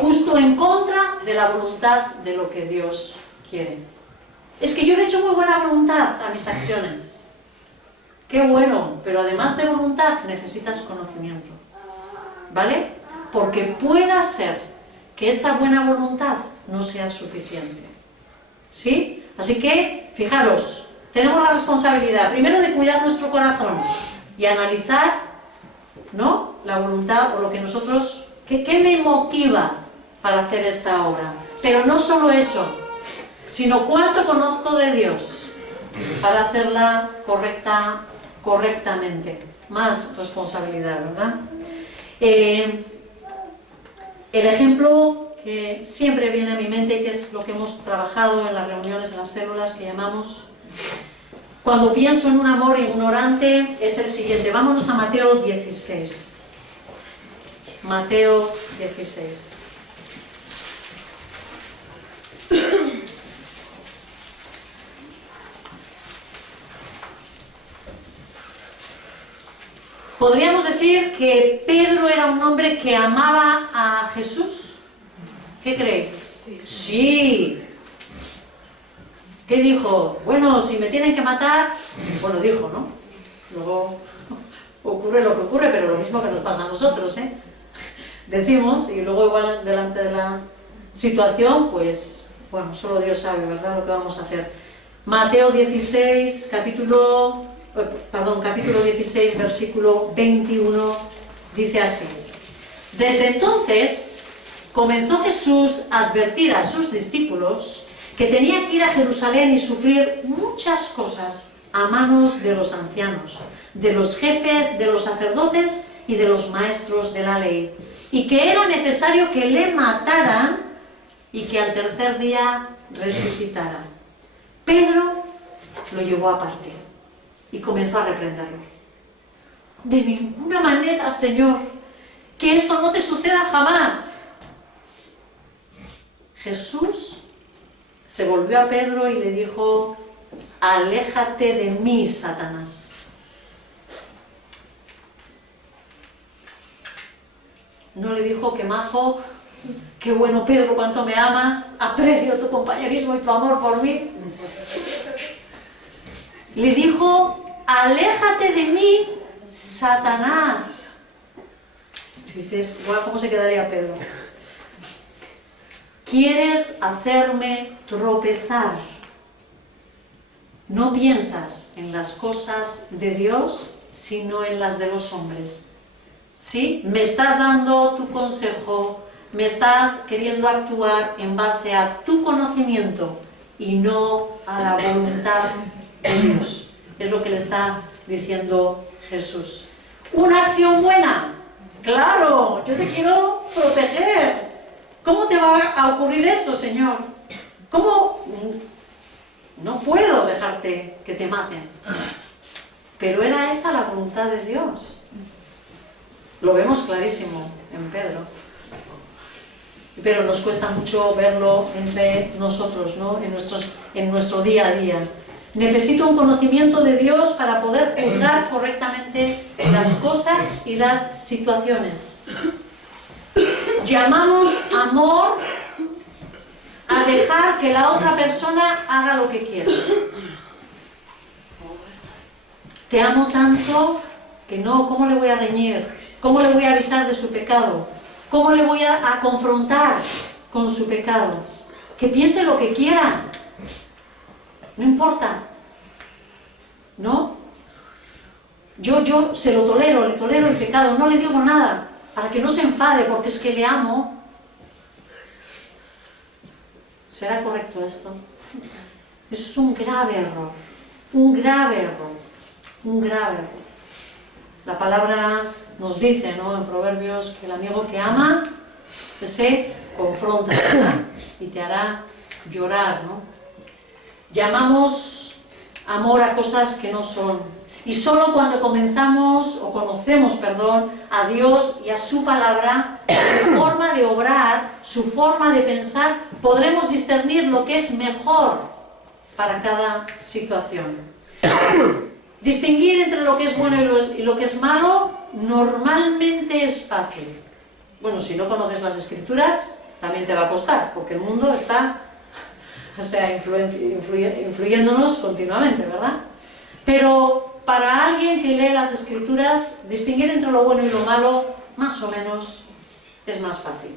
justo en contra de la voluntad de lo que Dios quiere. Es que yo le he hecho muy buena voluntad a mis acciones. Qué bueno, pero además de voluntad necesitas conocimiento. ¿Vale? Porque pueda ser que esa buena voluntad no sea suficiente. ¿Sí? Así que, fijaros, tenemos la responsabilidad, primero, de cuidar nuestro corazón y analizar, ¿no?, la voluntad o lo que nosotros... ¿Qué me motiva para hacer esta obra? Pero no solo eso, sino cuánto conozco de Dios para hacerla correctamente. Más responsabilidad, ¿verdad? El ejemplo que siempre viene a mi mente y que es lo que hemos trabajado en las reuniones, en las células que llamamos, cuando pienso en un amor ignorante, es el siguiente. Vámonos a Mateo 16. Mateo 16. ¿Podríamos decir que Pedro era un hombre que amaba a Jesús? ¿Qué creéis? Sí. ¿Qué dijo? Bueno, si me tienen que matar... Bueno, dijo, ¿no? Luego ocurre lo que ocurre, pero lo mismo que nos pasa a nosotros, ¿eh? Decimos, y luego igual delante de la situación, pues, bueno, solo Dios sabe, ¿verdad?, lo que vamos a hacer. Mateo 16, capítulo 16, versículo 21, dice así. Desde entonces comenzó Jesús a advertir a sus discípulos que tenía que ir a Jerusalén y sufrir muchas cosas a manos de los ancianos, de los jefes, de los sacerdotes y de los maestros de la ley, y que era necesario que le mataran y que al tercer día resucitara. Pedro lo llevó aparte y comenzó a reprenderlo. De ninguna manera, Señor, que esto no te suceda jamás. Jesús se volvió a Pedro y le dijo: aléjate de mí, Satanás. No le dijo: qué majo, qué bueno, Pedro, cuánto me amas, aprecio tu compañerismo y tu amor por mí. Le dijo: aléjate de mí, Satanás. Y dices: guau, ¿cómo se quedaría Pedro? Quieres hacerme tropezar. No piensas en las cosas de Dios, sino en las de los hombres. ¿Sí? Me estás dando tu consejo, me estás queriendo actuar en base a tu conocimiento y no a la voluntad de Dios. Es lo que le está diciendo Jesús. ¿Una acción buena? ¡Claro! Yo te quiero proteger. ¿Cómo te va a ocurrir eso, Señor? ¿Cómo? No puedo dejarte que te maten. Pero era esa la voluntad de Dios. Lo vemos clarísimo en Pedro. Pero nos cuesta mucho verlo entre nosotros, ¿no? En nuestro día a día. Necesito un conocimiento de Dios para poder juzgar correctamente las cosas y las situaciones. Llamamos amor a dejar que la otra persona haga lo que quiera. Te amo tanto que no, ¿cómo le voy a reñir? ¿Cómo le voy a avisar de su pecado? ¿Cómo le voy a confrontar con su pecado? Que piense lo que quiera. No importa. ¿No? Yo se lo tolero, le tolero el pecado, no le digo nada, para que no se enfade, porque es que le amo. ¿Será correcto esto? Eso es un grave error. Un grave error. Un grave error. La palabra nos dice, ¿no?, en Proverbios, que el amigo que ama se confronta, ¿verdad? Y te hará llorar, ¿no? Llamamos amor a cosas que no son. Y solo cuando conocemos a Dios y a su palabra, su forma de obrar, su forma de pensar, podremos discernir lo que es mejor para cada situación. Distinguir entre lo que es bueno y lo que es malo normalmente es fácil. Bueno, si no conoces las Escrituras, también te va a costar, porque el mundo está, influyéndonos continuamente, ¿verdad? Pero para alguien que lee las Escrituras, distinguir entre lo bueno y lo malo, más o menos, es más fácil.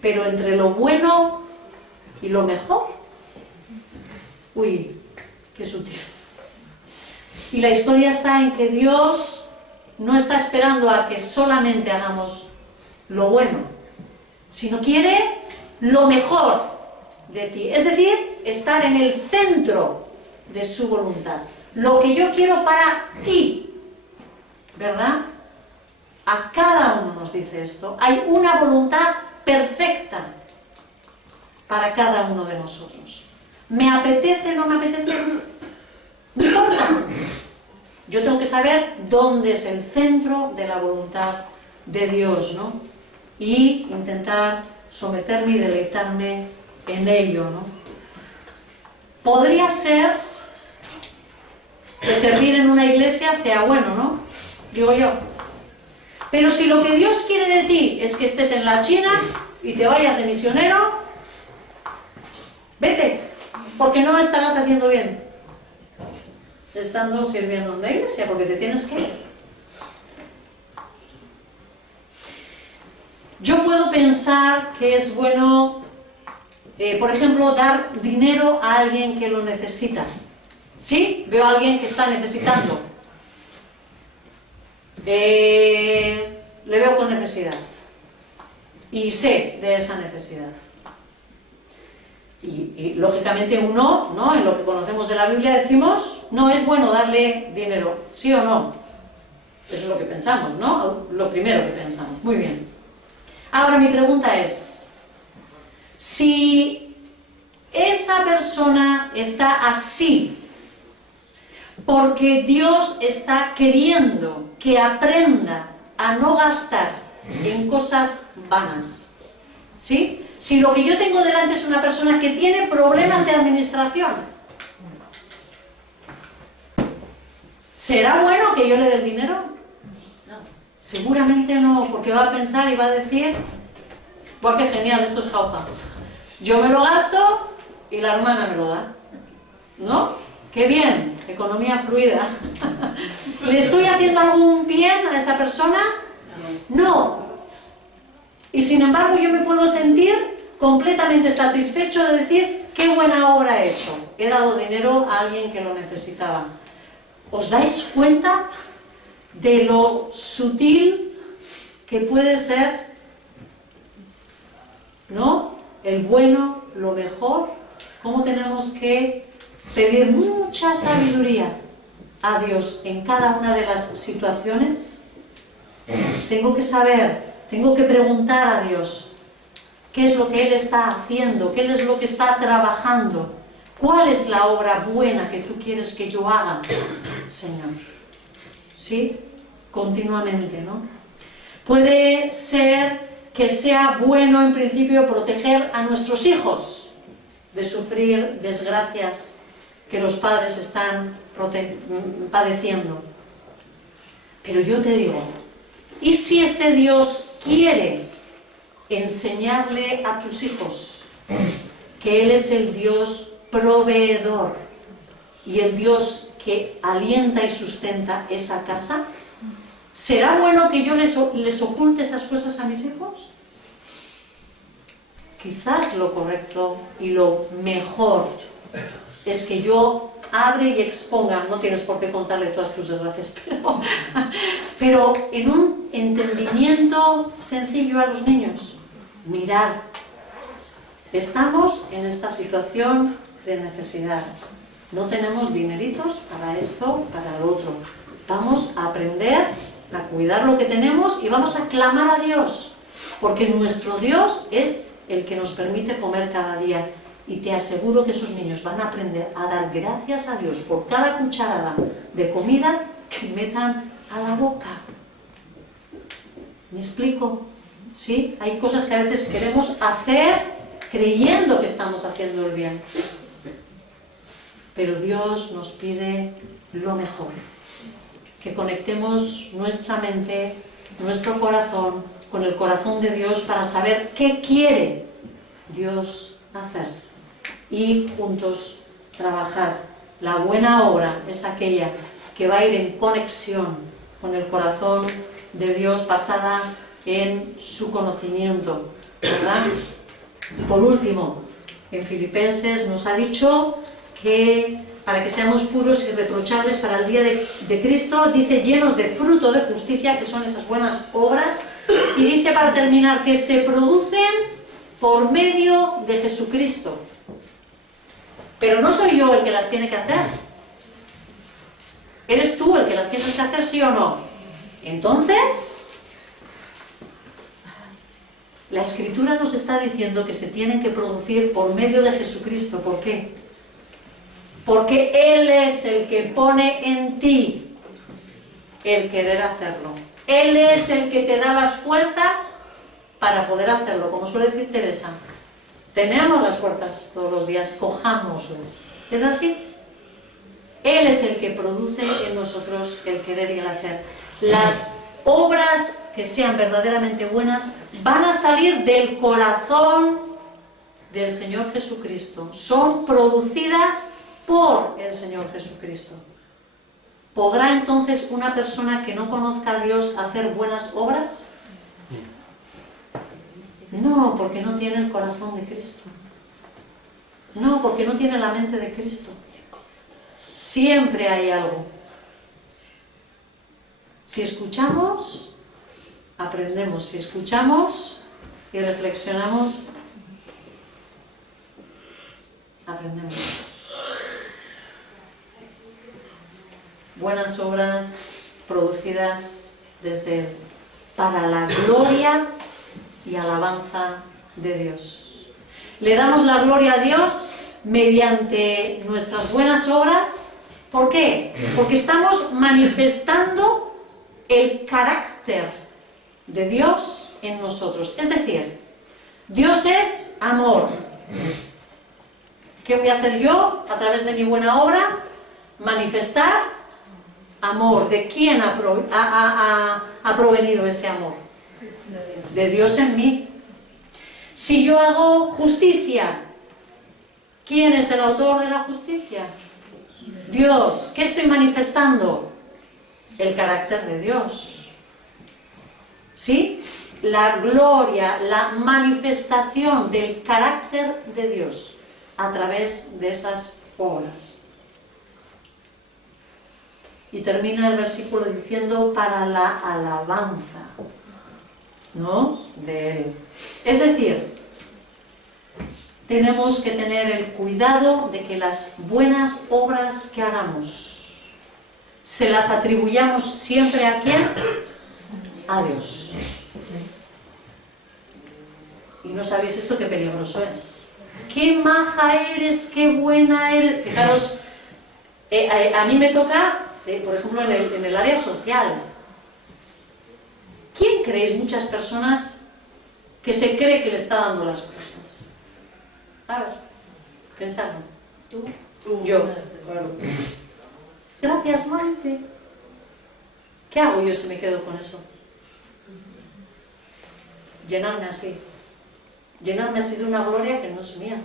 Pero entre lo bueno y lo mejor, uy, qué sutil. Y la historia está en que Dios no está esperando a que solamente hagamos lo bueno, sino quiere lo mejor de ti. Es decir, estar en el centro de su voluntad. Lo que yo quiero para ti, ¿verdad? A cada uno nos dice esto. Hay una voluntad perfecta para cada uno de nosotros. ¿Me apetece, no me apetece? No importa. Yo tengo que saber dónde es el centro de la voluntad de Dios, ¿no? Y intentar someterme y deleitarme en ello, ¿no? Podría ser que servir en una iglesia sea bueno, ¿no? Digo yo. Pero si lo que Dios quiere de ti es que estés en la China y te vayas de misionero, vete, porque no estarás haciendo bien estando sirviendo en la iglesia, porque te tienes que ir. Yo puedo pensar que es bueno, por ejemplo, dar dinero a alguien que lo necesita. ¿Sí? Veo a alguien que está necesitando. Le veo con necesidad. Y sé de esa necesidad. Y lógicamente uno, ¿no?, en lo que conocemos de la Biblia decimos, no es bueno darle dinero, ¿sí o no? Eso es lo que pensamos, ¿no? Lo primero que pensamos. Muy bien. Ahora mi pregunta es, si esa persona está así porque Dios está queriendo que aprenda a no gastar en cosas vanas. ¿Sí? Si lo que yo tengo delante es una persona que tiene problemas de administración, ¿será bueno que yo le dé el dinero? No. Seguramente no, porque va a pensar y va a decir, ¡buah, qué genial, esto es jauja! Yo me lo gasto y la hermana me lo da. ¿No? ¡Qué bien! Economía fluida. ¿Le estoy haciendo algún bien a esa persona? No. Y sin embargo yo me puedo sentir completamente satisfecho de decir qué buena obra he hecho. He dado dinero a alguien que lo necesitaba. ¿Os dais cuenta de lo sutil que puede ser, ¿no? El bueno, lo mejor. ¿Cómo tenemos que pedir mucha sabiduría a Dios en cada una de las situaciones? Tengo que saber, tengo que preguntar a Dios qué es lo que Él está haciendo, qué es lo que está trabajando, cuál es la obra buena que tú quieres que yo haga, Señor. ¿Sí? Continuamente, ¿no? Puede ser que sea bueno en principio proteger a nuestros hijos de sufrir desgracias que los padres están padeciendo. Pero yo te digo, ¿y si ese Dios quiere enseñarle a tus hijos que Él es el Dios proveedor y el Dios que alienta y sustenta esa casa? ¿Será bueno que yo les oculte esas cosas a mis hijos? Quizás lo correcto y lo mejor es que yo abre y exponga, no tienes por qué contarle todas tus desgracias, pero en un entendimiento sencillo a los niños. Mirad, estamos en esta situación de necesidad. No tenemos dineritos para esto, para lo otro. Vamos a aprender a cuidar lo que tenemos y vamos a clamar a Dios, porque nuestro Dios es el que nos permite comer cada día. Y te aseguro que esos niños van a aprender a dar gracias a Dios por cada cucharada de comida que metan a la boca. ¿Me explico? ¿Sí? Hay cosas que a veces queremos hacer creyendo que estamos haciendo el bien. Pero Dios nos pide lo mejor. Que conectemos nuestra mente, nuestro corazón, con el corazón de Dios para saber qué quiere Dios hacer. Y juntos trabajar. La buena obra es aquella que va a ir en conexión con el corazón de Dios basada en su conocimiento, ¿verdad? Por último, en Filipenses nos ha dicho que para que seamos puros y irreprochables para el día de Cristo, dice llenos de fruto de justicia, que son esas buenas obras, y dice para terminar que se producen por medio de Jesucristo. Pero no soy yo el que las tiene que hacer. ¿Eres tú el que las tienes que hacer, sí o no? Entonces, la Escritura nos está diciendo que se tienen que producir por medio de Jesucristo. ¿Por qué? Porque Él es el que pone en ti el querer hacerlo. Él es el que te da las fuerzas para poder hacerlo. Como suele decir Teresa, tenemos las fuerzas todos los días, cojámoslas. ¿Es así? Él es el que produce en nosotros el querer y el hacer. Las obras que sean verdaderamente buenas van a salir del corazón del Señor Jesucristo. Son producidas por el Señor Jesucristo. ¿Podrá entonces una persona que no conozca a Dios hacer buenas obras? No, porque no tiene el corazón de Cristo. No, porque no tiene la mente de Cristo. Siempre hay algo. Si escuchamos, aprendemos. Si escuchamos y reflexionamos, aprendemos. Buenas obras producidas desde Él, para la gloria y alabanza de Dios. Le damos la gloria a Dios mediante nuestras buenas obras ¿Por qué? Porque estamos manifestando el carácter de Dios en nosotros. Es decir, Dios es amor. ¿Qué voy a hacer yo a través de mi buena obra? Manifestar amor. ¿De quién ha provenido ese amor? De Dios en mí. Si yo hago justicia, ¿quién es el autor de la justicia? Dios. ¿Qué estoy manifestando? El carácter de Dios. ¿Sí? La gloria, la manifestación del carácter de Dios a través de esas obras. Y termina el versículo diciendo para la alabanza, ¿no?, de Él. Es decir, tenemos que tener el cuidado de que las buenas obras que hagamos se las atribuyamos siempre ¿a quién? A Dios. Y no sabéis esto qué peligroso es. Qué maja eres, qué buena eres. Fijaros, a mí me toca, por ejemplo, en el área social. ¿Quién creéis muchas personas que se cree que le está dando las cosas? A ver, pensadlo. ¿Tú? Yo. Claro. Gracias, Maite. ¿Qué hago yo si me quedo con eso? Llenarme así. Llenarme así de una gloria que no es mía.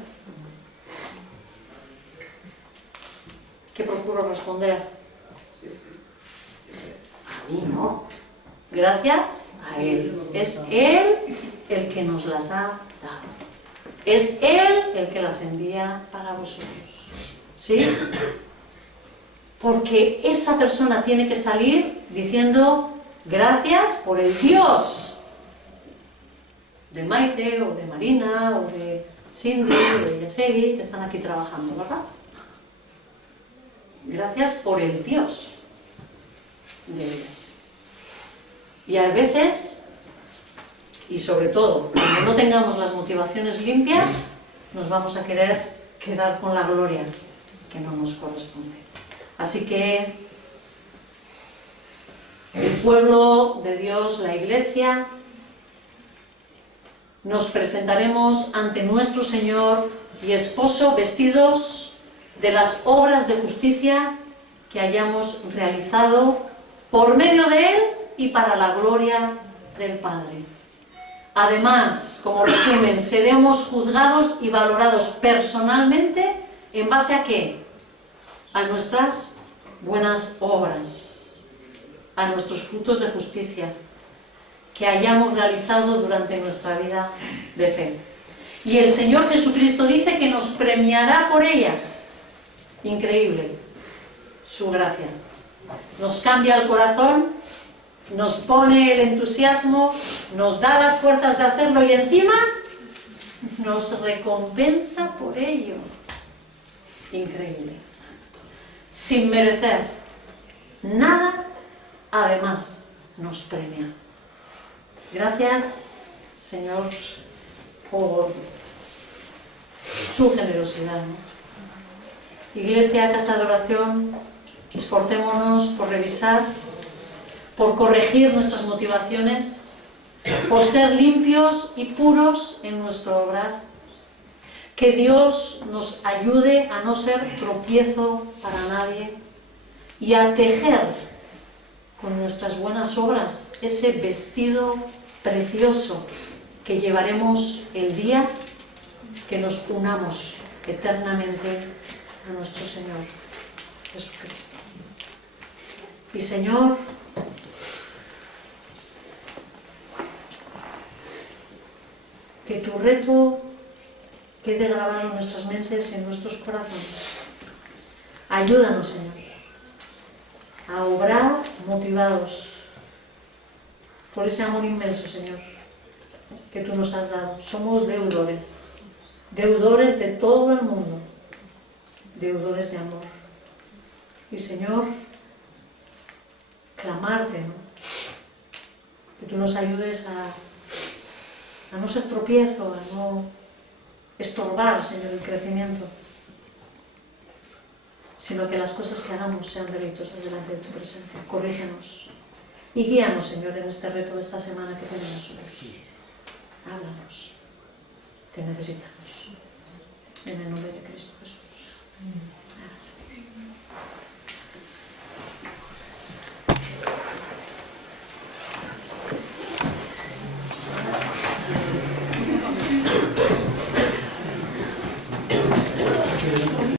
¿Qué procuro responder? A mí no. Gracias a Él. Es Él el que nos las ha dado. Es Él el que las envía para vosotros. ¿Sí? Porque esa persona tiene que salir diciendo gracias por el Dios de Maite, o de Marina, o de Cindy, o de Yasegi, que están aquí trabajando, ¿verdad? Gracias por el Dios de ellas. Y a veces, y sobre todo, cuando no tengamos las motivaciones limpias, nos vamos a querer quedar con la gloria que no nos corresponde. Así que el pueblo de Dios, la Iglesia, nos presentaremos ante nuestro Señor y Esposo vestidos de las obras de justicia que hayamos realizado por medio de Él y para la gloria del Padre. Además, como resumen, seremos juzgados y valorados personalmente ¿en base a qué? A nuestras buenas obras, a nuestros frutos de justicia que hayamos realizado durante nuestra vida de fe. Y el Señor Jesucristo dice que nos premiará por ellas. Increíble, su gracia. Nos cambia el corazón, nos pone el entusiasmo, nos da las fuerzas de hacerlo y encima nos recompensa por ello. Increíble. Sin merecer nada, además nos premia. Gracias, Señor, por su generosidad, ¿no? Iglesia, casa de oración, esforcémonos por revisar, por corregir nuestras motivaciones, por ser limpios y puros en nuestro obrar. Que Dios nos ayude a no ser tropiezo para nadie y a tejer con nuestras buenas obras ese vestido precioso que llevaremos el día que nos unamos eternamente a nuestro Señor Jesucristo. Y Señor, que tu reto quede grabado en nuestras mentes y en nuestros corazones. Ayúdanos, Señor, a obrar motivados por ese amor inmenso, Señor, que tú nos has dado. Somos deudores, deudores de todo el mundo, deudores de amor. Y, Señor, clamarte, ¿no?, que tú nos ayudes a no ser tropiezo, a no estorbar, Señor, el crecimiento. sino que las cosas que hagamos sean deleitos delante de tu presencia. Corrígenos y guíanos, Señor, en este reto de esta semana que tenemos sobre ti. Háblanos, te necesitamos. En el nombre de Cristo Jesús. Hágase.